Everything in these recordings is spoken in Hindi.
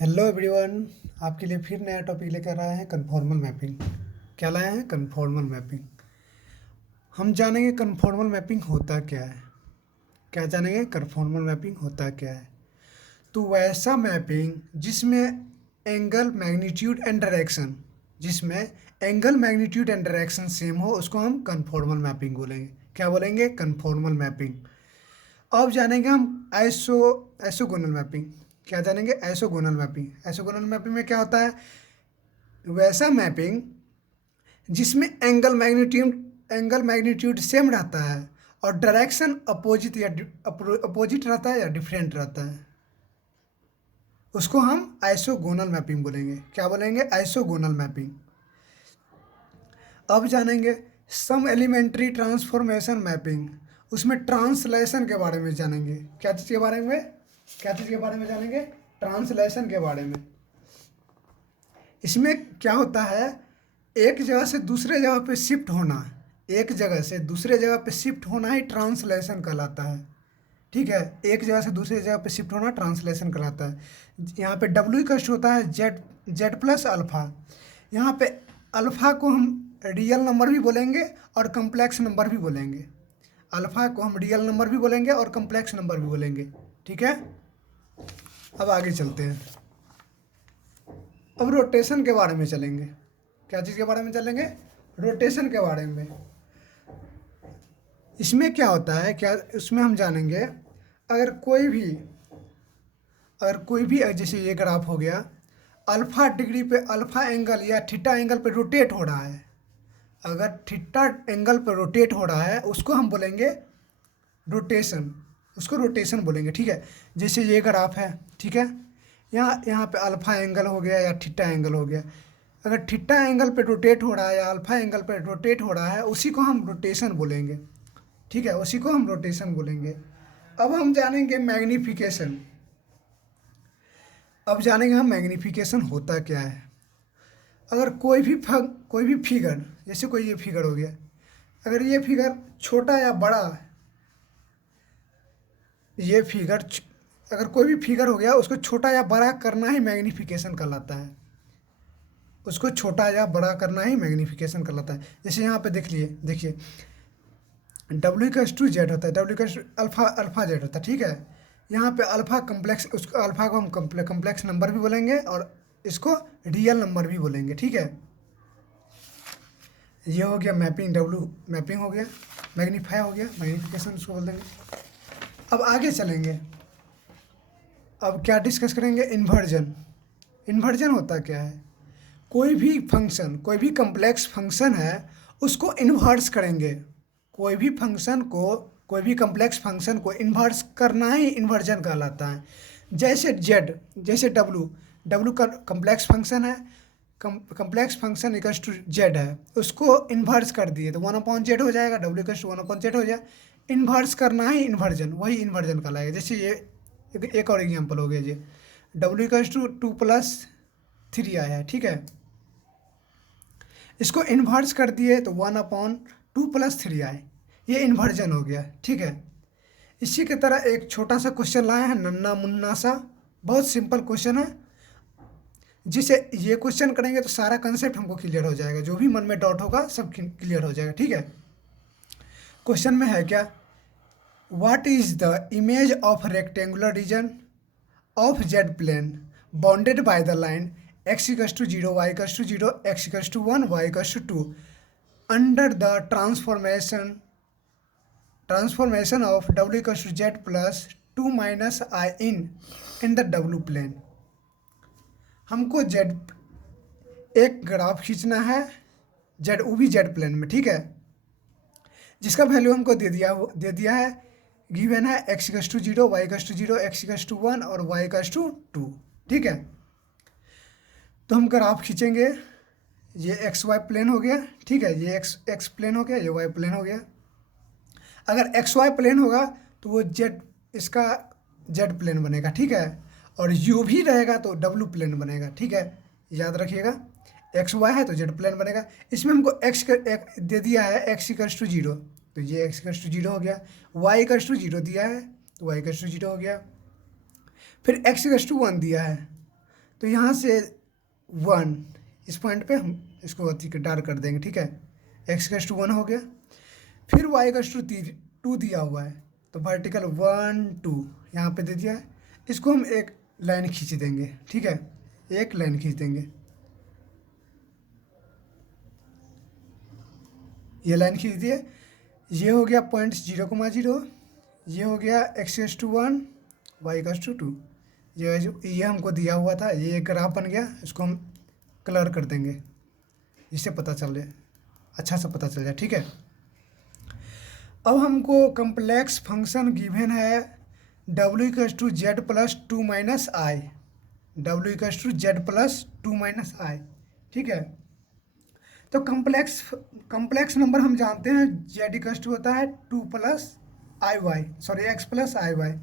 Hello everyone. आपके लिए फिर नया टॉपिक लेकर आए हैं कन्फॉर्मल मैपिंग। क्या लाए हैं? Conformal mapping. हम जानेंगे कन्फॉर्मल मैपिंग होता क्या है। क्या जानेंगे? कन्फॉर्मल मैपिंग होता क्या है। तो वैसा मैपिंग जिसमें एंगल मैग्नीट्यूड एंड डायरेक्शन जिसमें angle magnitude and direction same हो उसको हम कन्फॉर्मल मैपिंग बोलेंगे। क्या बोलेंगे? Conformal mapping. अब जानेंगे हम आइसोगोनल मैपिंग। क्या जानेंगे? Isogonal mapping. आइसोगोनल मैपिंग में क्या होता है? वैसा मैपिंग जिसमें एंगल मैग्नीट्यूड सेम रहता है और डायरेक्शन अपोजिट रहता है या डिफरेंट रहता है, उसको हम आइसोगोनल मैपिंग बोलेंगे। क्या बोलेंगे? Isogonal mapping. अब जानेंगे सम एलिमेंट्री ट्रांसफॉर्मेशन मैपिंग। उसमें ट्रांसलेशन के बारे में जानेंगे। क्या चीज़ के बारे में? क्या चीज़ के बारे में जानेंगे? ट्रांसलेशन के बारे में। इसमें क्या होता है? एक जगह से दूसरे जगह पे शिफ्ट होना। एक जगह से दूसरे जगह पे शिफ्ट होना ही ट्रांसलेशन कहलाता है। ठीक है, एक जगह से दूसरे जगह पे शिफ्ट होना ट्रांसलेशन कहलाता है। यहाँ पे डब्ल्यू कष्ट होता है जेड जेड प्लस अल्फ़ा। यहाँ पे अल्फ़ा को हम रियल नंबर भी बोलेंगे और कम्प्लेक्स नंबर भी बोलेंगे। अल्फ़ा को हम रियल नंबर भी बोलेंगे और कम्प्लेक्स नंबर भी बोलेंगे। ठीक है, अब आगे चलते हैं। अब रोटेशन के बारे में चलेंगे। क्या चीज़ के बारे में चलेंगे? रोटेशन के बारे में। इसमें क्या होता है, क्या उसमें हम जानेंगे अगर कोई भी जैसे ये ग्राफ हो गया, अल्फ़ा डिग्री पे अल्फ़ा एंगल या थीटा एंगल पे रोटेट हो रहा है। अगर थीटा एंगल पे रोटेट हो रहा है उसको हम बोलेंगे रोटेशन। उसको रोटेशन बोलेंगे। ठीक है, जैसे ये ग्राफ है। ठीक है, यहाँ यहाँ पे अल्फ़ा एंगल हो गया या थीटा एंगल हो गया। अगर थीटा एंगल पे रोटेट हो रहा है या अल्फ़ा एंगल पे रोटेट हो रहा है उसी को हम रोटेशन बोलेंगे। ठीक है, उसी को हम रोटेशन बोलेंगे। अब हम जानेंगे मैग्नीफिकेशन। अब जानेंगे हम मैग्नीफिकेशन होता क्या है। अगर कोई भी फिगर, जैसे कोई ये फिगर हो गया, अगर ये फिगर छोटा या बड़ा, ये फिगर अगर कोई भी फिगर हो गया उसको छोटा या बड़ा करना ही मैग्नीफिकेशन कहलाता है। उसको छोटा या बड़ा करना ही मैग्नीफिकेशन कहलाता है। जैसे यहाँ पे देखिए डब्ल्यू का टू जेड होता है, डब्ल्यू का अल्फा अल्फा जेड होता है। ठीक है, यहाँ पे अल्फा कम्प्लेक्स, उसको अल्फा को हम कम्प्लेक्स नंबर भी बोलेंगे और इसको रियल नंबर भी बोलेंगे। ठीक है, ये हो गया मैपिंग। डब्ल्यू मैपिंग हो गया, मैग्नीफाई हो गया, मैग्नीफिकेशन उसको बोल देंगे। अब आगे चलेंगे। अब क्या डिस्कस करेंगे? इन्वर्जन। इन्वर्जन होता क्या है? कोई भी फंक्शन, कोई भी कम्प्लेक्स फंक्शन है उसको इन्वर्स करेंगे। कोई भी फंक्शन को, कोई भी कम्प्लेक्स फंक्शन को इन्वर्स करना ही इन्वर्जन कहलाता है। जैसे जेड, जैसे डब्लू, डब्लू का कम्प्लेक्स फंक्शन है, complex function equals to Z है, उसको इन्वर्स कर दिए तो 1/z हो जाएगा। डब्ल्यू इक्वल्स टू 1/z हो जाए। इन्वर्स करना ही इन्वर्जन, वही इन्वर्जन कहलाएगा। जैसे ये एक और एग्जांपल हो गया जी, डब्ल्यू इक्वल्स टू 2+3 आया है। ठीक है, इसको इन्वर्स कर दिए तो 1/2+3 आए, ये इन्वर्जन हो गया। ठीक है, इसी की तरह एक छोटा सा क्वेश्चन लाया है, नन्ना मुन्ना सा, बहुत सिंपल क्वेश्चन है। जिसे ये क्वेश्चन करेंगे तो सारा कंसेप्ट हमको क्लियर हो जाएगा, जो भी मन में डाउट होगा सब क्लियर हो जाएगा। ठीक है, क्वेश्चन में है क्या? What is the image of rectangular region of Z plane bounded by the line x equals to 0, y equals to 0, x equals to 1, y equals to 2 under the transformation of w equals to Z plus 2 minus I in the w plane. हमको जेड एक ग्राफ खींचना है, जेड, वो भी जेड प्लेन में। ठीक है, जिसका वैल्यू हमको दे दिया है, गिवन है x equals to 0, y equals to 0, x equals to 1 और y इक्वल्स टू 2। ठीक है, तो हम ग्राफ खींचेंगे। ये एक्स वाई प्लेन हो गया। ठीक है, ये एक्स प्लेन हो गया, ये वाई प्लेन हो गया। अगर एक्स वाई प्लेन होगा तो वो जेड, इसका जेड प्लेन बनेगा। ठीक है, और यू भी रहेगा तो डब्ल्यू प्लेन बनेगा। ठीक है, याद रखिएगा, एक्स वाई है तो जेड प्लेन बनेगा। इसमें हमको दे दिया है एक्स इक्वल्स टू 0, तो ये एक्स इक्वल्स टू 0 हो गया। वाई इक्वल्स टू 0 दिया है तो वाई इक्वल्स टू 0 हो गया। फिर एक्स इक्वल्स टू 1 दिया है तो यहाँ से 1 इस पॉइंट पे हम इसको डार्क कर देंगे, ठीक है। x=1 हो गया। फिर y=2 दिया हुआ है, तो वर्टिकल 1 2 यहाँ पे दे दिया है। इसको हम एक लाइन खींच देंगे, ठीक है, एक लाइन खींच देंगे। ये लाइन खींच दिए। ये हो गया पॉइंट 0,0, ये हो गया x=1 y=2। ये हमको दिया हुआ था, ये एक ग्राफ बन गया। इसको हम कलर कर देंगे जिससे पता चल जाए, अच्छा सा पता चल जाए, ठीक है। अब हमको कम्प्लेक्स फंक्शन गिवन है w=z+2 - i, w=z+2 - i, ठीक है। तो कम्प्लेक्स नंबर हम जानते हैं z होता है 2 + iy, sorry x + iy,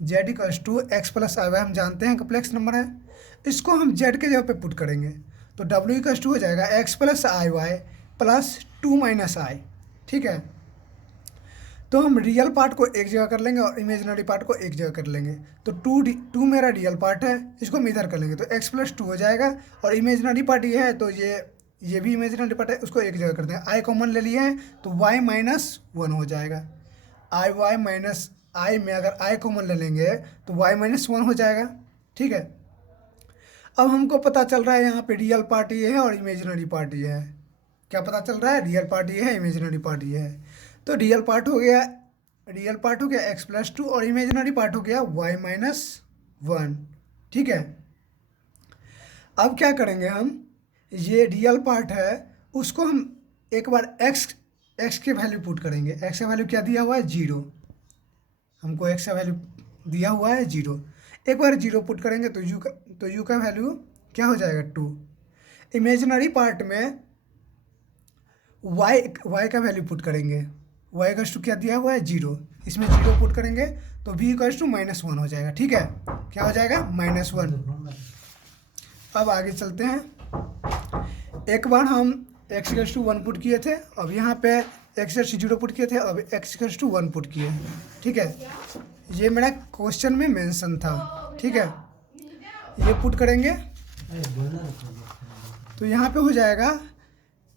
z=x + iy हम जानते हैं कम्प्लेक्स नंबर है। इसको हम z के जगह पे पुट करेंगे, तो w हो जाएगा x + iy + 2 - i, ठीक है। तो हम रियल पार्ट को एक जगह कर लेंगे और इमेजिनरी पार्ट को एक जगह कर लेंगे। तो 2 मेरा रियल पार्ट है, इसको हम इधर कर लेंगे, तो x + 2 हो जाएगा। और इमेजिनरी पार्ट ये है, तो ये भी इमेजिनरी पार्ट है, उसको एक जगह कर देंगे। i कॉमन ले लिए हैं, तो y - 1 हो जाएगा। i में अगर i कॉमन ले लेंगे तो y - 1 हो जाएगा, ठीक है। अब हमको पता चल रहा है यहाँ पे रियल पार्ट ये है और इमेजिनरी पार्ट ये है। क्या पता चल रहा है? रियल पार्ट ये है, इमेजिनरी पार्ट ये है। तो रियल पार्ट हो गया x + 2 और इमेजिनरी पार्ट हो गया y - 1, ठीक है। अब क्या करेंगे हम, ये रियल पार्ट है उसको हम एक बार x के वैल्यू पुट करेंगे। x का वैल्यू क्या दिया हुआ है? 0। हमको x का वैल्यू दिया हुआ है 0। एक बार 0 पुट करेंगे तो u का वैल्यू क्या हो जाएगा? 2। इमेजिनरी पार्ट में y का वैल्यू पुट करेंगे। y= क्या दिया हुआ है? 0। इसमें 0 पुट करेंगे तो v -1 हो जाएगा, ठीक है। क्या हो जाएगा? -1। अब आगे चलते हैं। एक बार हम x=1 पुट किए थे, अब यहाँ पे x=0 पुट किए थे, अब x=1 पुट किए, ठीक है। ये मेरा क्वेश्चन में मेंशन था, ठीक है। ये पुट करेंगे तो यहाँ पे हो जाएगा,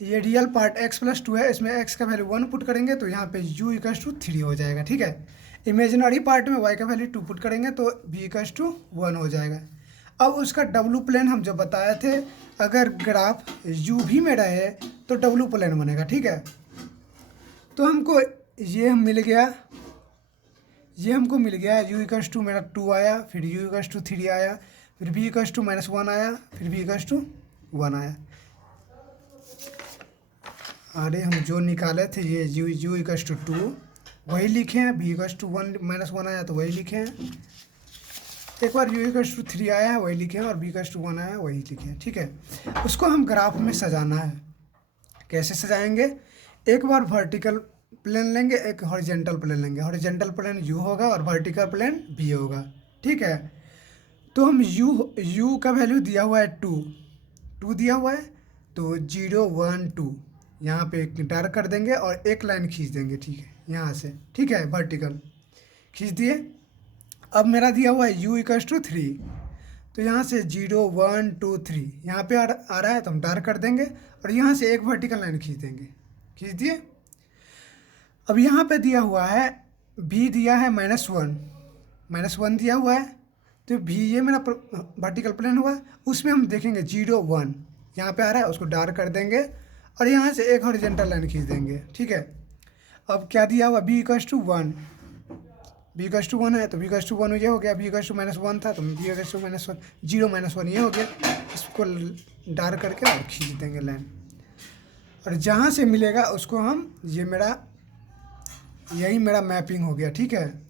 ये रियल पार्ट x + 2 है, इसमें x का वैल्यू 1 पुट करेंगे तो यहाँ पे u 3 हो जाएगा, ठीक है। इमेजिनरी पार्ट में y का वैल्यू 2 पुट करेंगे तो v 1 हो जाएगा। अब उसका डब्लू प्लेन हम जो बताए थे, अगर ग्राफ u भी में रहे तो डब्लू प्लेन बनेगा, ठीक है। तो हमको ये मिल गया, u मेरा 2 आया, फिर u 3 आया, फिर v -1 आया, फिर v 1 आया। अरे हम जो निकाले थे ये u 2 वही लिखे हैं, v 1 -1 आया तो वही लिखे हैं। एक बार u 3 आया है वही लिखे हैं, और v 1 आया है वही लिखे हैं, ठीक है। उसको हम ग्राफ में सजाना है। कैसे सजाएंगे? एक बार वर्टिकल प्लेन लेंगे, एक हॉरिजेंटल प्लेन लेंगे। हॉरिजेंटल प्लेन u होगा और वर्टिकल प्लेन v होगा, ठीक है। तो हम u का वैल्यू दिया हुआ है 2 दिया हुआ है, तो 0 1 2 यहाँ पे डार्क कर देंगे और एक लाइन खींच देंगे, ठीक है, यहाँ से, ठीक है, वर्टिकल खींच दिए। अब मेरा दिया हुआ है u 3, तो यहाँ से 0 1 2 3 यहाँ पे आ रहा है तो हम डार्क कर देंगे और यहाँ से एक वर्टिकल लाइन खींच देंगे, खींच दिए। अब यहाँ पे दिया हुआ है v दिया है -1 दिया हुआ है, तो v ये मेरा वर्टिकल प्लेन हुआ, उसमें हम देखेंगे 0 1 यहाँ पे आ रहा है, उसको डार्क कर देंगे और यहाँ से एक हॉरिजेंटल लाइन खींच देंगे, ठीक है। अब क्या दिया हुआ? v 1 है तो v 1 ये हो गया, v -1 था तो v -1 0 -1 ये हो गया। इसको डार्क करके और खींच देंगे लाइन, और जहाँ से मिलेगा उसको हम, यही मेरा मैपिंग हो गया, ठीक है,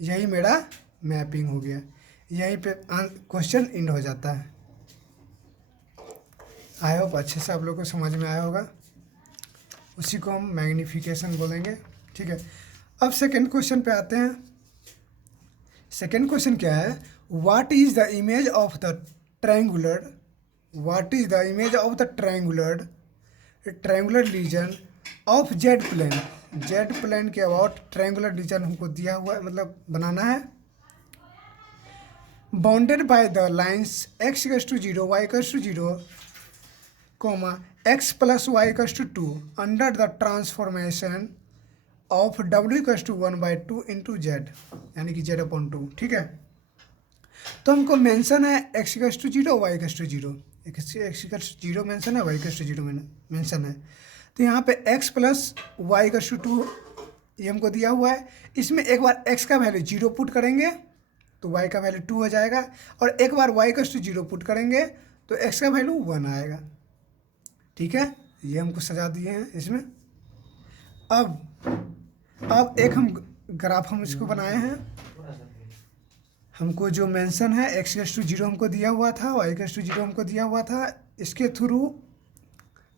यही मेरा मैपिंग हो गया। यहीं पे क्वेश्चन एंड हो जाता है। आई होप अच्छे से आप लोग को समझ में आया होगा। उसी को हम मैग्नीफिकेशन बोलेंगे, ठीक है। अब सेकंड क्वेश्चन पे आते हैं। सेकंड क्वेश्चन क्या है? What is the image of the triangular region of Z plane. Z plane के अबाउट ट्रायंगुलर रीजन हमको दिया हुआ है, मतलब बनाना है। Bounded by the lines x equals to 0, y equals to 0, comma x plus Y equals to 2 under the transformation of w equals to 1/2 into Z, यानी कि z/2। ठीक है, तो हमको मेंशन है x equals to 0, y equals to 0, x equals to 0 mention है, y इक्वल्स टू 0 मेंशन है। तो यहाँ पे x plus Y equals to 2 ये हमको दिया हुआ है। इसमें एक बार x का वैल्यू 0 पुट करेंगे तो y का वैल्यू 2 हो जाएगा, और एक बार y इक्वल्स टू 0 पुट करेंगे तो x का वैल्यू 1 आएगा। ठीक है, ये हमको सजा दिए हैं इसमें। अब एक हम ग्राफ हम इसको बनाए हैं। हमको जो मेंशन है x इक्वल्स टू 0 हमको दिया हुआ था, y इक्वल्स टू 0 हमको दिया हुआ था। इसके थ्रू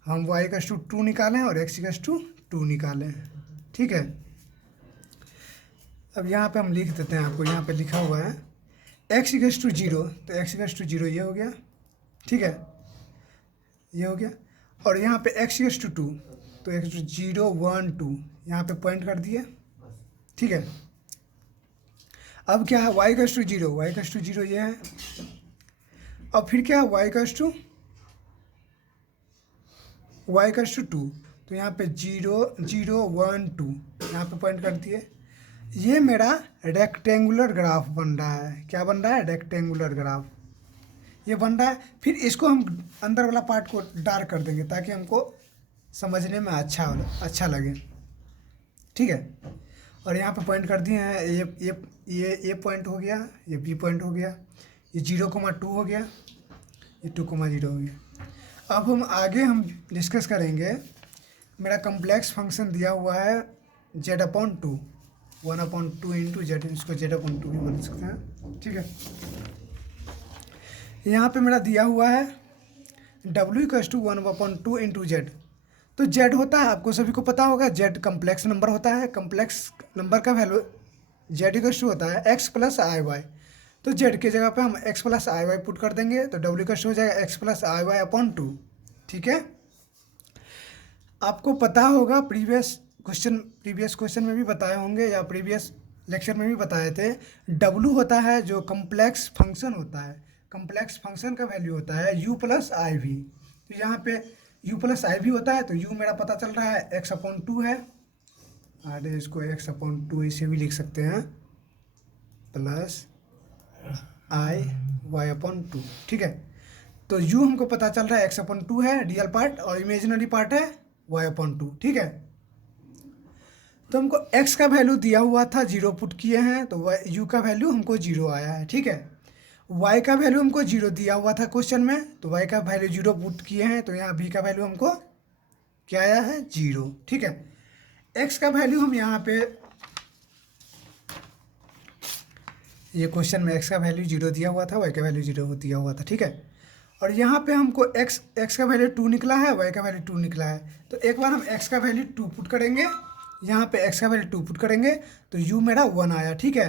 हम y इक्वल्स टू 2 निकालें और x इक्वल्स टू 2 निकालें। ठीक है, अब यहाँ पे हम लिख देते हैं, आपको यहाँ पे लिखा हुआ है x इक्वल्स टू 0, तो x इक्वल्स टू 0 ये हो गया। ठीक है, ये हो गया, और यहाँ पे x इक्वल्स टू 2, तो x 0 1 2 यहाँ पे पॉइंट कर दिए। ठीक है, अब क्या है y equals to 0, y equals to 0 ये है। अब फिर क्या है y इक्वल्स टू 2, तो यहाँ पे 0 0 1 2 यहाँ पे पॉइंट कर दिए। ये मेरा रेक्टेंगुलर ग्राफ बन रहा है। क्या बन रहा है? रेक्टेंगुलर ग्राफ ये बन रहा है। फिर इसको हम अंदर वाला पार्ट को डार्क कर देंगे ताकि हमको समझने में अच्छा लगे। ठीक है, और यहाँ पे पॉइंट कर दिए हैं। ये पॉइंट हो गया, ये बी पॉइंट हो गया, ये 0,2 हो गया, ये 2,0 हो गया। अब हम आगे हम डिस्कस करेंगे। मेरा कम्प्लेक्स फंक्शन दिया हुआ है z/2, 1/2 इंटू जेड, इसको z/2 भी बोल सकते हैं। ठीक है, यहाँ पे मेरा दिया हुआ है w equals to 1/2 into Z. तो z होता है, आपको सभी को पता होगा, z कम्प्लेक्स नंबर होता है। कम्प्लेक्स नंबर का वैल्यू z इक्वल्स टू होता है x प्लस आई वाई। तो z की जगह पे हम x प्लस आई वाई पुट कर देंगे, तो w इक्वल्स हो जाएगा x प्लस आई वाई अपॉन 2। ठीक है, आपको पता होगा प्रीवियस क्वेश्चन में भी बताए होंगे या प्रीवियस लेक्चर में भी बताए थे। w होता है जो कम्प्लेक्स फंक्शन होता है, कम्प्लेक्स फंक्शन का वैल्यू होता है u प्लस आई वी। तो यहाँ पे u प्लस आई वी होता है, तो u मेरा पता चल रहा है x/2 है। अरे इसको x/2 इसे भी लिख सकते हैं, प्लस आई y/2। ठीक है, तो u हमको पता चल रहा है x/2 है रियल पार्ट, और इमेजिनरी पार्ट है y/2। ठीक है, तो हमको x का वैल्यू दिया हुआ था, 0 पुट किए हैं, तो u का वैल्यू हमको 0 आया है। ठीक है, y का वैल्यू हमको 0 दिया हुआ था क्वेश्चन में, तो y का वैल्यू 0 पुट किए हैं, तो यहाँ b का वैल्यू हमको क्या आया है? 0। ठीक है, x का वैल्यू हम यहाँ पे ये क्वेश्चन में x का वैल्यू 0 दिया हुआ था, y का वैल्यू 0 दिया हुआ था। ठीक है, और यहाँ पे हमको x का वैल्यू 2 निकला है, y का वैल्यू 2 निकला है। तो एक बार हम x का वैल्यू 2 पुट करेंगे, यहाँ पे x का वैल्यू 2 पुट करेंगे, तो u मेरा 1 आया। ठीक है,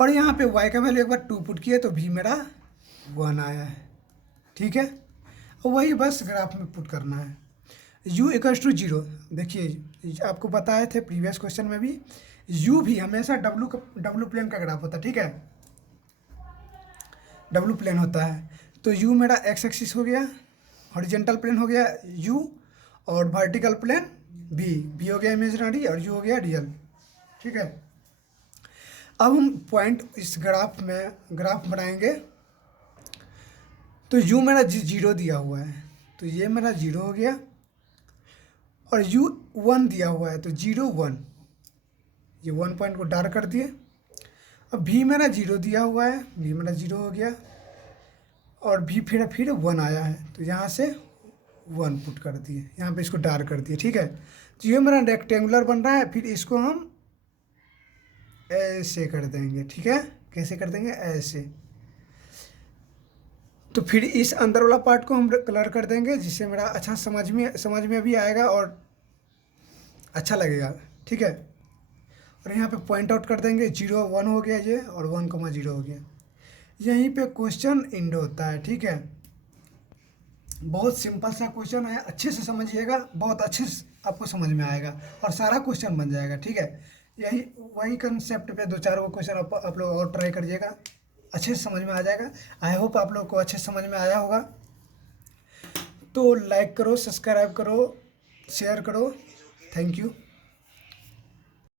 और यहाँ पे y का वैल्यू एक बार 2 पुट किए तो v मेरा 1 आया है। ठीक है, और वही बस ग्राफ में पुट करना है। u इक्वल्स टू 0, देखिए आपको बताए थे प्रीवियस क्वेश्चन में भी, u भी हमेशा w प्लेन का ग्राफ होता है। ठीक है, w प्लेन होता है, तो u मेरा x एक्सिस हो गया, हॉरिजेंटल प्लेन हो गया u, और वर्टिकल प्लेन v हो गया इमेजिनरी, और u हो गया रियल। ठीक है, अब हम पॉइंट इस ग्राफ बनाएंगे। तो u मेरा 0 दिया हुआ है, तो ये मेरा 0 हो गया, और u 1 दिया हुआ है, तो 0 1, ये 1 पॉइंट को डार्क कर दिए। अब v मेरा 0 दिया हुआ है, v मेरा 0 हो गया, और v फिर 1 आया है, तो यहाँ से 1 पुट कर दिए, यहाँ पे इसको डार्क कर दिए। ठीक है, तो ये मेरा रेक्टेंगुलर बन रहा है। फिर इसको हम ऐसे कर देंगे। ठीक है, कैसे कर देंगे? ऐसे। तो फिर इस अंदर वाला पार्ट को हम कलर कर देंगे, जिससे मेरा अच्छा समझ में भी आएगा और अच्छा लगेगा। ठीक है, और यहाँ पे पॉइंट आउट कर देंगे, 0 1 हो गया ये, और 1,0 हो गया। यहीं पे क्वेश्चन एंड होता है। ठीक है, बहुत सिंपल सा क्वेश्चन है, अच्छे से समझिएगा, बहुत अच्छे से आपको समझ में आएगा और सारा क्वेश्चन बन जाएगा। ठीक है, यही वही कंसेप्ट पे दो चार वो क्वेश्चन आप लोग और ट्राई करिएगा, अच्छे से समझ में आ जाएगा। आई होप आप लोग को अच्छे से समझ में आया होगा। तो लाइक करो, सब्सक्राइब करो, शेयर करो। Thank you.